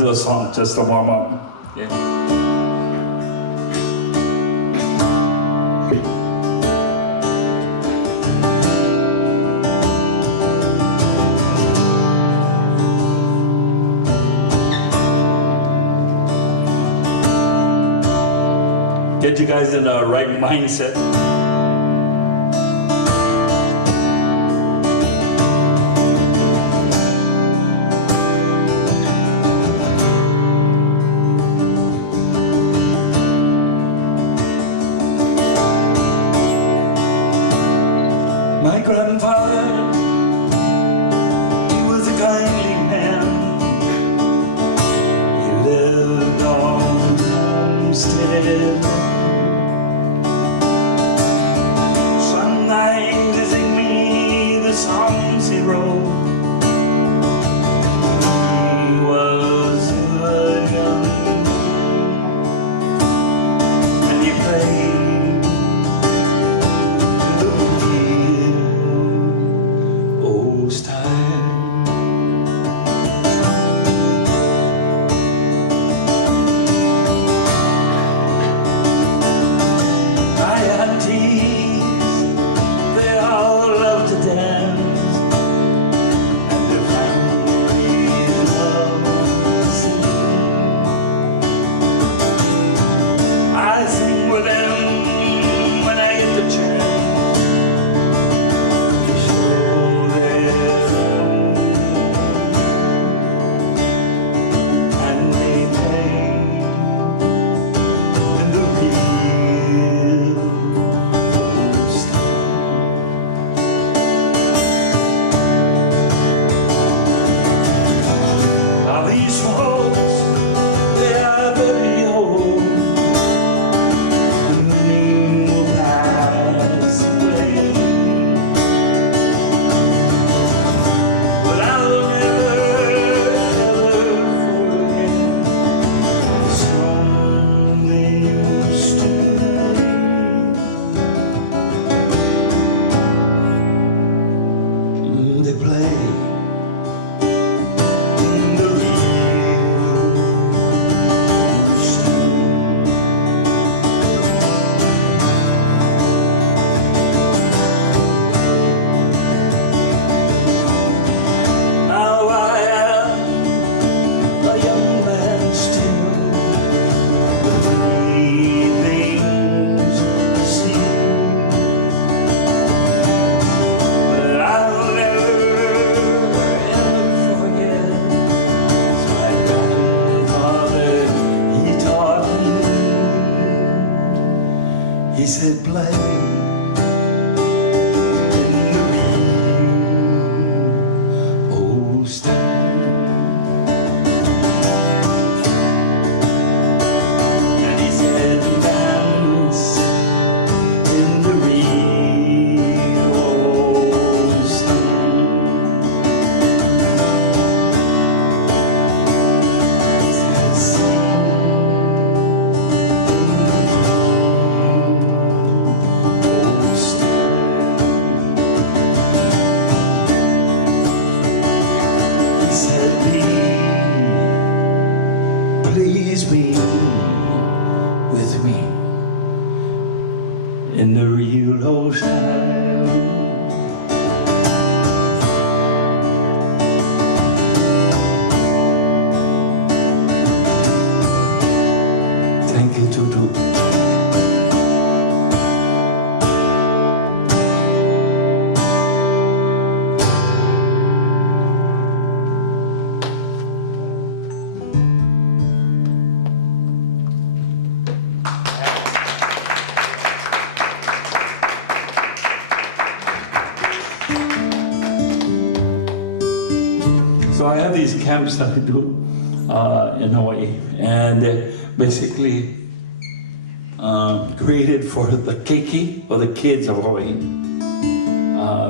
Do a song just to warm up. Yeah. Get you guys in the right mindset. My grandfather, he was a kindly man. He lived on the homestead. Some nights he sang me the songs he wrote. He was young, and he played he said, play in the real old style. And he said, dance in the real old style. He said, sing in the please be with me in the real old style. Thank you, Tutu. So I have these camps that I do in Hawaii, and they're basically created for the keiki, or the kids of Hawaii,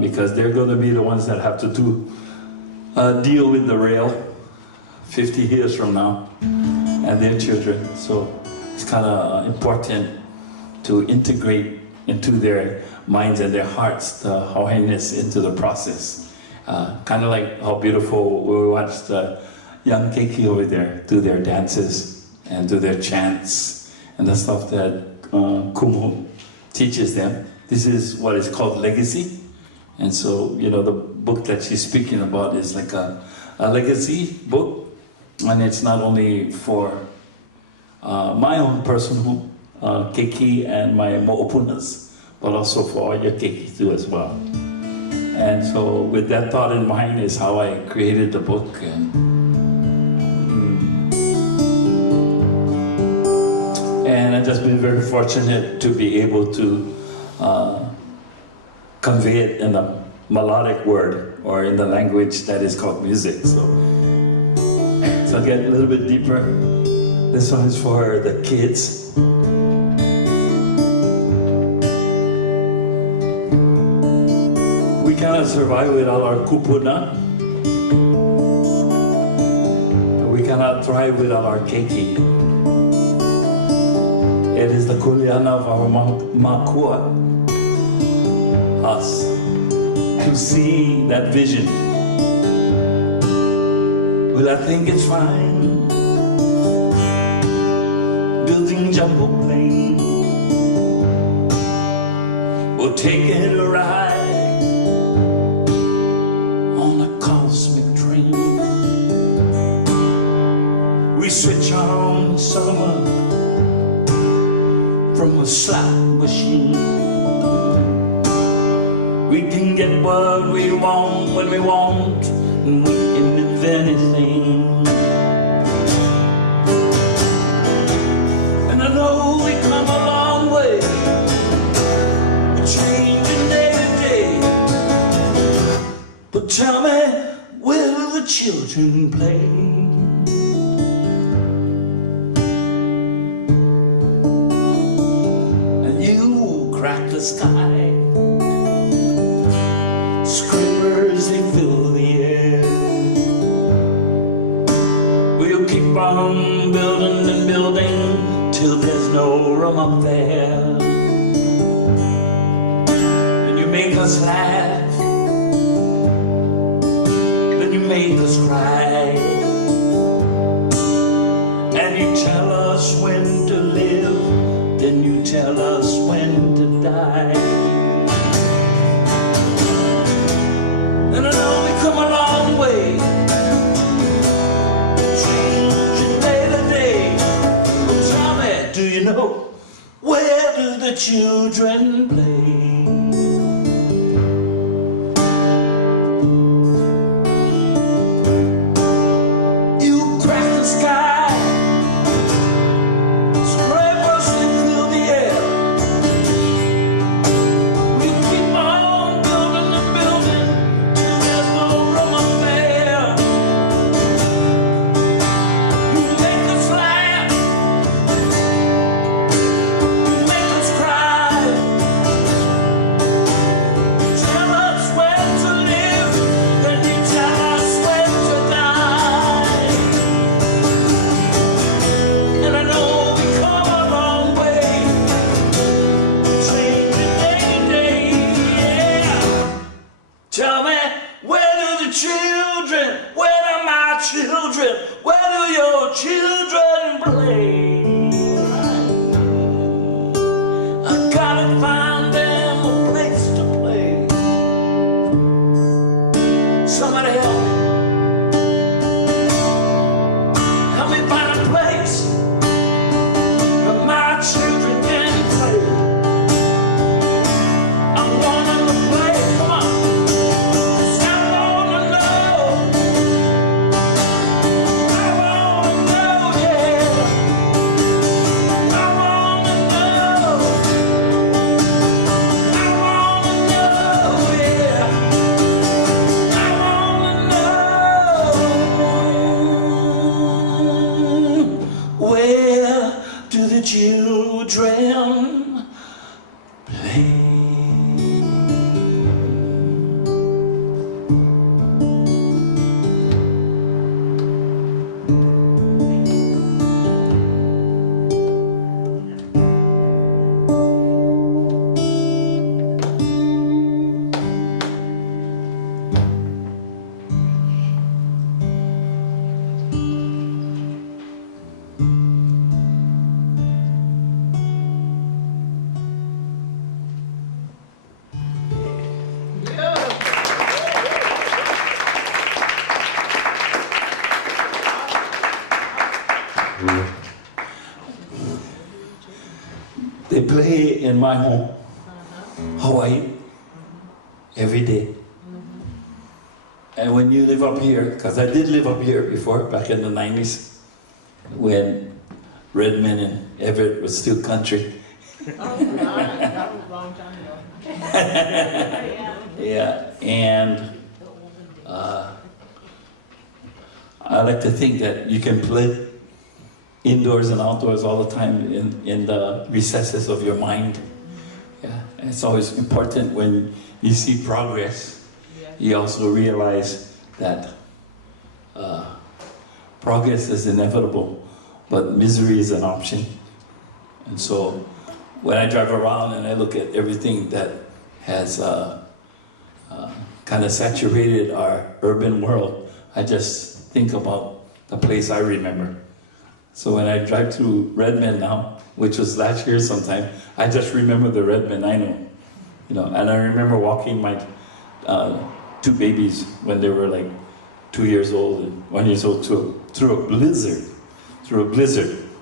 because they're going to be the ones that have to deal with the rail 50 years from now, and their children. So it's kind of important to integrate into their minds and their hearts the Hawaiianness into the process. Kind of like how beautiful we watched young keiki over there do their dances and do their chants and the stuff that Kumu teaches them. This is what is called legacy. And so, you know, the book that she's speaking about is like a legacy book. And it's not only for my own personal keiki and my mo'opunas, but also for all your keiki too as well. And so with that thought in mind is how I created the book. And I've just been very fortunate to be able to convey it in a melodic word or in the language that is called music. So I'll get a little bit deeper. This one is for the kids. We cannot survive without our kupuna. We cannot thrive without our keiki. It is the kuleana of our makua, us, to see that vision. Well, I think it's fine building jumbo plane or taking a ride on a cosmic train. We switch on summer from a slot machine. We can get what we want when we want, and we can live anything. And I know we come a long way, changing day to day. But tell me, where do the children play? Crack the sky, screamers they fill the air. We'll keep on building and building till there's no room up there. And you make us laugh, then you make us cry, and you tell us when to live, then you tell us when to die. And I know we come a long way, changing day to day. But tell me, do you know, where do the children play? You crack the sky, children, where do your children play? I gotta find them a place to play. Somebody help me. Help me find a place where my children can play. I want them to play, come on. They play in my home, Hawaii, every day. And when you live up here, because I did live up here before, back in the 90s, when Redmond and Everett was still country. Oh, that was a long time ago. Yeah, and I like to think that you can play indoors and outdoors all the time in the recesses of your mind. Yeah, and it's always important when you see progress. You also realize that progress is inevitable, but misery is an option. And so when I drive around and I look at everything that has kind of saturated our urban world, I just think about the place I remember. So when I drive to Redmond now, which was last year sometime, I just remember the Redmond I know. And I remember walking my 2 babies when they were like 2 years old and 1 year old through a blizzard,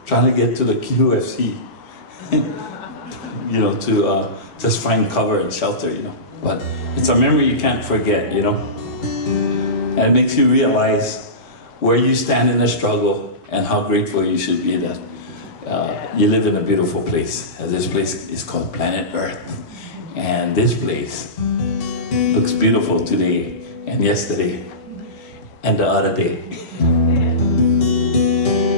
trying to get to the QFC, to just find cover and shelter, But it's a memory you can't forget, And it makes you realize where you stand in the struggle and how grateful you should be that you live in a beautiful place. This place is called Planet Earth. And this place looks beautiful today and yesterday and the other day.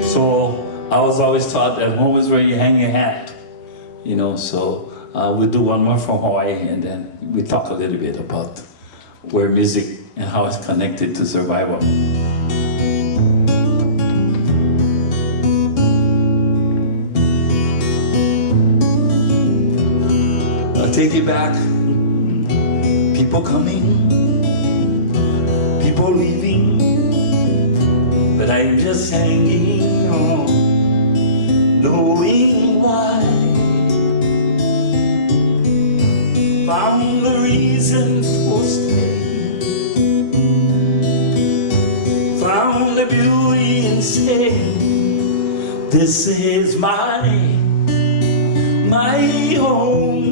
So I was always taught that home is where you hang your hat, so we'll do one more from Hawaii and then we talk a little bit about where music and how it's connected to survival. I'll take you back. People coming, people leaving, but I'm just hanging on, knowing why. Found the reason for staying, found the beauty in saying, this is my home,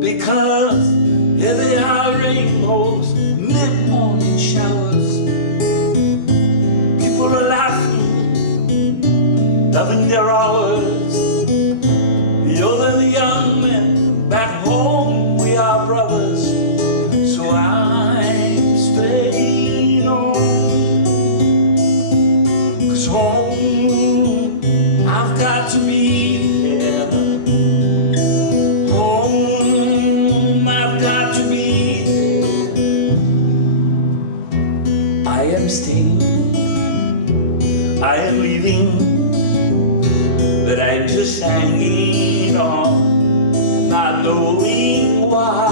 because here they are, rainbows, mid-morning showers. People are laughing, loving their hours. The older the young men, back home we are brothers. So I'm staying home, 'cause home, I've got to be there. Staying, I am leaving, but I'm just hanging on, not knowing why.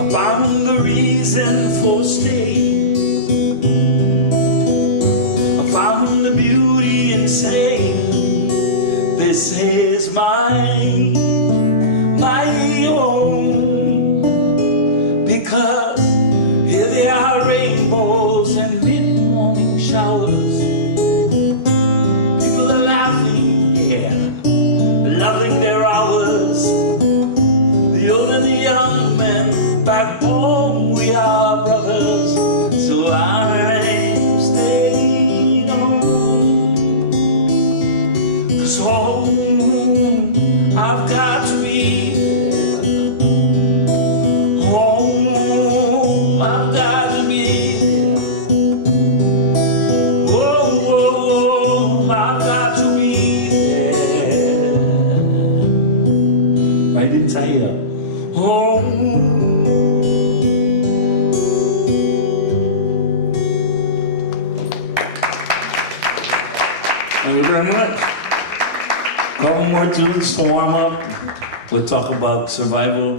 I found the reason for staying, I found the beauty in saying, this is my home, because here they are, rainbows and mid-morning showers. People are laughing, yeah, loving their hours. The old and the young men, back home we are brothers. So I'm staying home, 'cause home, I've got to be home. I've got to be there. Oh, I've got to be there. Right inside here. Home. Thank you very much. Couple more tunes to warm up. We'll talk about survival.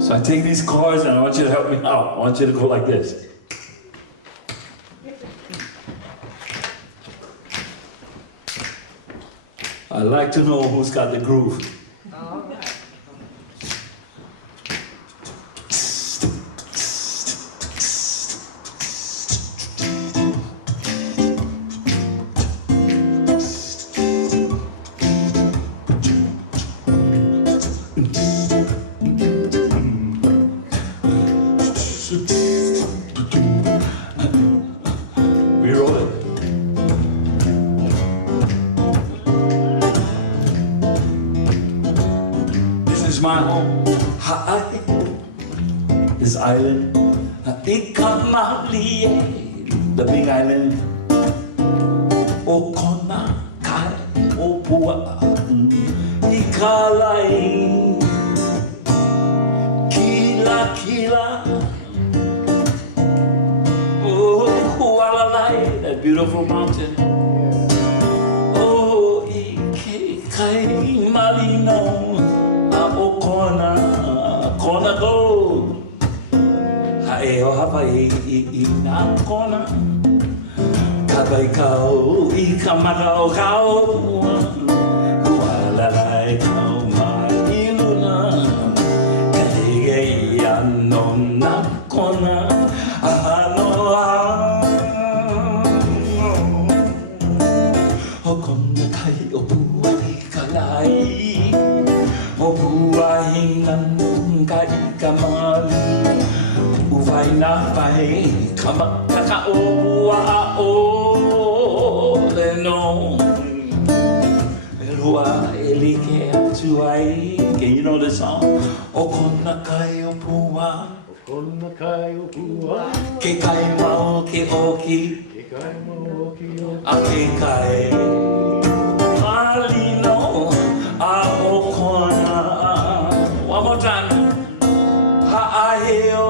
So I take these cards and I want you to help me out. I want you to go like this. I'd like to know who's got the groove. All right. We roll it. This is my home. Hi, this island. Ikamali, the big island. Okona kai opua ikalai kila kila. Oh, walalai, that beautiful mountain. Oh, ike kai malino okona kona go. Hae o Hawaii na kona. Kabai kau I kamaka o kau Walalai kau mai luna Kahige ano na kona Ahanoa O kona kai o pua I kalai O pua hingan kai kamali Uvai na pai kamaka ka o pua o no, Elua elike atuai. Can you know the song? Okona kai o pua, Okona kai o pua, ke kai mau ke oki, ke kai mau ki o, a ke kai malino a okona. One more time. Ha'aheo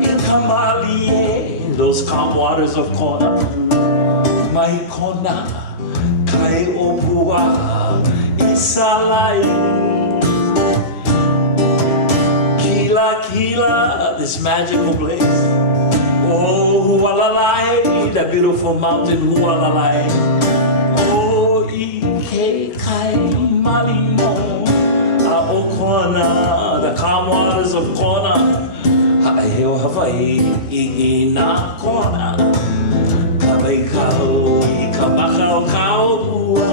ikamali. Those calm waters of Kona, my Kona, kai opua, isalai, kila kila, this magical place. Oh, Hualalai, that beautiful mountain, Hualalai. Oh, ike kai malino, a Okona, the calm waters of Kona. Heo Hawaii I na kona Kabai kau I kamaka o kau pua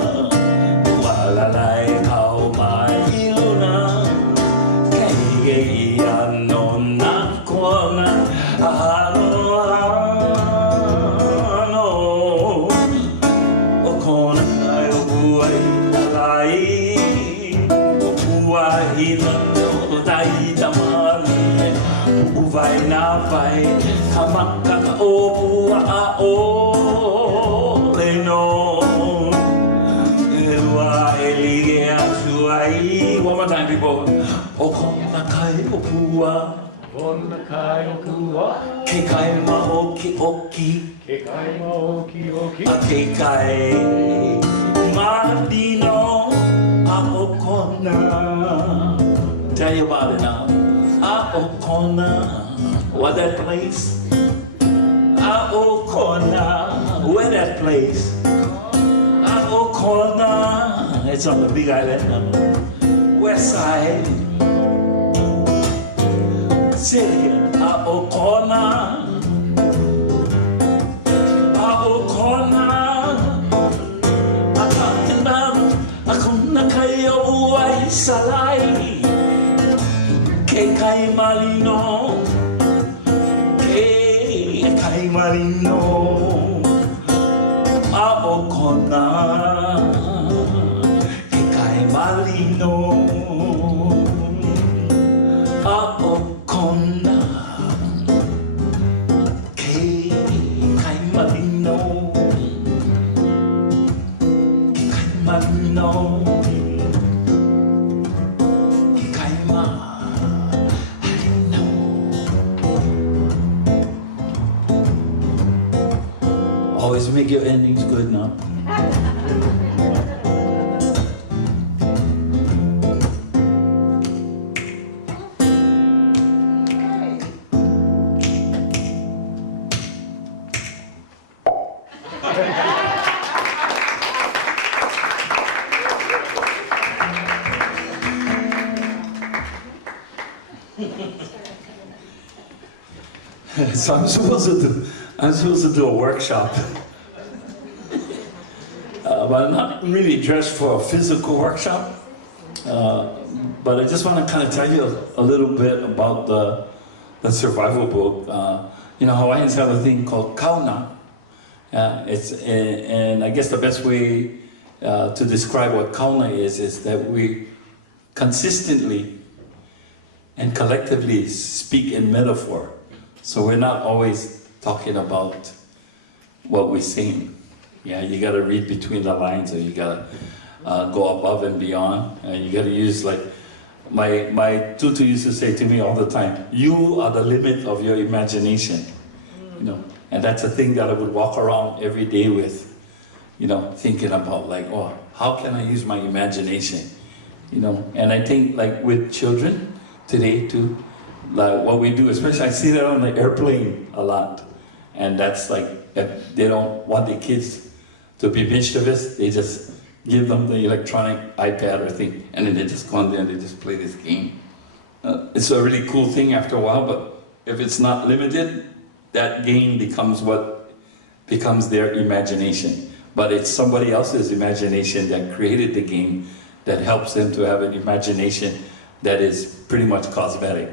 Walalai kau mai luna Kahige I ano na kona Ahano ano O kona kai o pua I lalai O pua I lano dai damali Uvai na vai kamaka ka o a o le no Elua elige atuai. One more time, people. O kona kai o pua, Okona kai o pua, ke kai ma oki oki, ke kai mau ki o ki, a ke kai madino a o kona. Tell you about it now. A Okona, what that place? A Okona, where that place? A Okona, it's on the big island, west side. Say it again. A Okona, A Okona, a Kantinam, a Kunakayo, I salai. Ke kai malino, ke kai malino, a Okona, ke kai malino, a Okona, ke kai malino, ke kai malino. Always make your endings good now. So I'm supposed to do a workshop, but I'm not really dressed for a physical workshop. But I just want to kind of tell you a little bit about the survival book. You know, Hawaiians have a thing called kauna. And I guess the best way to describe what kauna is that we consistently and collectively speak in metaphor. So we're not always talking about what we're saying. Yeah, you got to read between the lines, or you got to go above and beyond. You got to use, like my tutu used to say to me all the time, you are the limit of your imagination. You know, and that's a thing that I would walk around every day with, you know, thinking about, like, oh, how can I use my imagination? You know, and I think, like, with children today too, like what we do, especially I see that on the airplane a lot, and that's like, if they don't want the kids to be mischievous, they just give them the electronic iPad or thing, and then they just go on there and they just play this game. It's a really cool thing after a while, but if it's not limited, that game becomes their imagination. But it's somebody else's imagination that created the game that helps them to have an imagination that is pretty much cosmetic.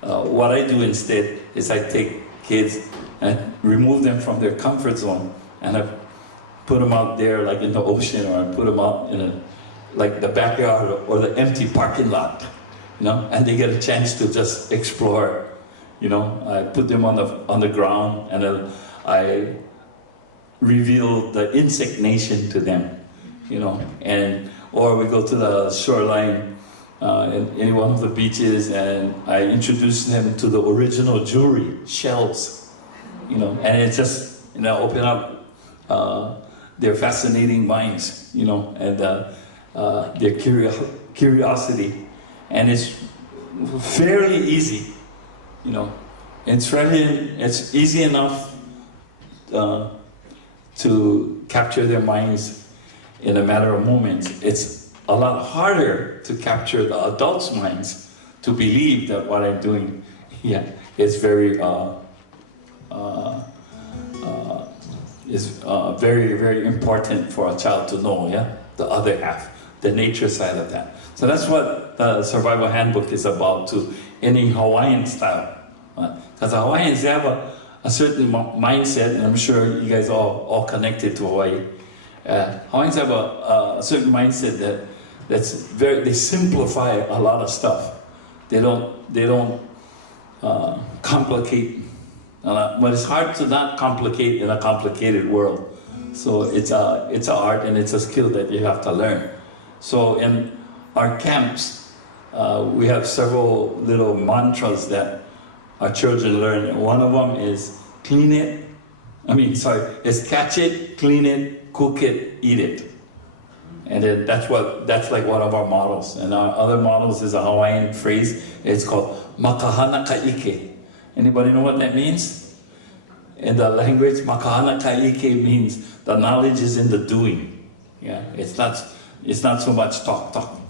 What I do instead is I take kids and remove them from their comfort zone, and I put them out there, like in the ocean, or I put them out in like the backyard or the empty parking lot, you know, and they get a chance to just explore. You know, I put them on the ground, and I reveal the insect nation to them, you know, or we go to the shoreline in any one of the beaches, and I introduce them to the original jewelry, shells, you know, and it just, you know, open up their fascinating minds, you know, and their curiosity, and it's fairly easy. You know, it's easy enough to capture their minds in a matter of moments. It's a lot harder to capture the adults' minds to believe that what I'm doing, yeah, is very, very important for a child to know. Yeah, the other half, the nature side of that. So that's what the survival handbook is about too, in a Hawaiian style. Because Hawaiians have a certain mindset, and I'm sure you guys all connected to Hawaii. Hawaiians have a certain mindset they simplify a lot of stuff. They don't complicate a lot, but it's hard to not complicate in a complicated world. So it's an art, and it's a skill that you have to learn. So in our camps, we have several little mantras that our children learn. And one of them is it's catch it, clean it, cook it, eat it. And then that's like one of our models. And our other models is a Hawaiian phrase. It's called makahana ka'ike. Anybody know what that means? In the language, makahana ka'ike means the knowledge is in the doing. Yeah, it's not so much talk.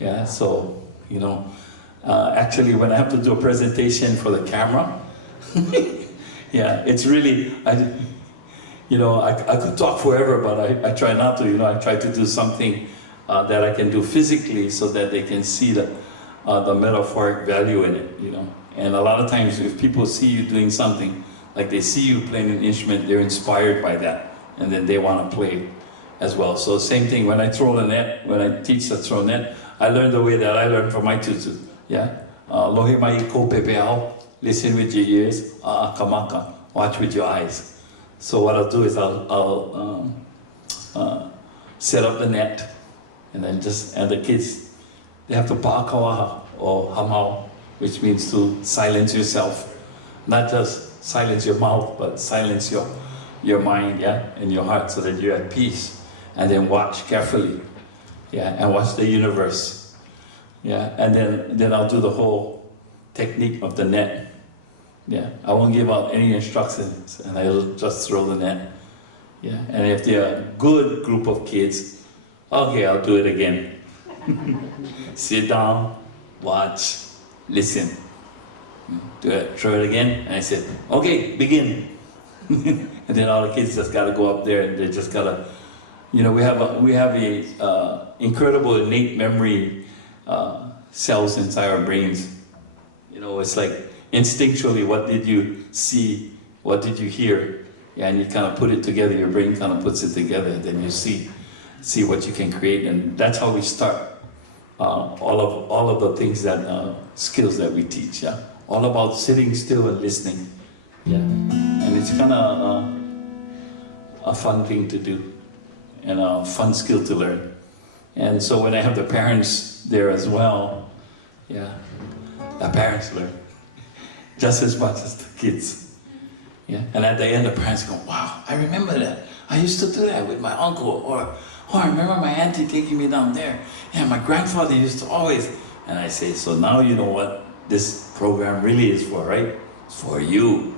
Yeah, so, you know, actually when I have to do a presentation for the camera, yeah, it's really, I could talk forever, but I try not to, you know, I try to do something that I can do physically so that they can see the metaphoric value in it, you know. And a lot of times if people see you doing something, like they see you playing an instrument, they're inspired by that, and then they want to play as well. So same thing, when I throw the net, when I teach the throw net, I learn the way that I learned from my tutu. Yeah, lohe mai ko pepeao, listen with your ears, kamaka, watch with your eyes. So what I'll do is I'll set up the net, and then and the kids, they have to pa'akawaha or hamau, which means to silence yourself, not just silence your mouth, but silence your mind, yeah, and your heart, so that you're at peace. And then watch carefully, yeah, and watch the universe, yeah, and then I'll do the whole technique of the net, yeah. I won't give out any instructions, and I'll just throw the net, yeah. And if they're a good group of kids, okay, I'll do it again. Sit down, watch, listen, do it, throw it again, and I said, okay, begin. And then all the kids just got to go up there, and they just got to. You know, we have a incredible innate memory cells inside our brains. You know, it's like instinctually, what did you see? What did you hear? Yeah, and you kind of put it together. Your brain kind of puts it together. Then you see what you can create, and that's how we start. All of the things that skills that we teach. Yeah, all about sitting still and listening. Yeah, and it's kind of a fun thing to do, and a fun skill to learn. And so when I have the parents there as well, yeah, the parents learn just as much as the kids. Yeah, and at the end, the parents go, "Wow, I remember that. I used to do that with my uncle," or "Oh, I remember my auntie taking me down there. Yeah, my grandfather used to always." And I say, "So now you know what this program really is for, right? It's for you."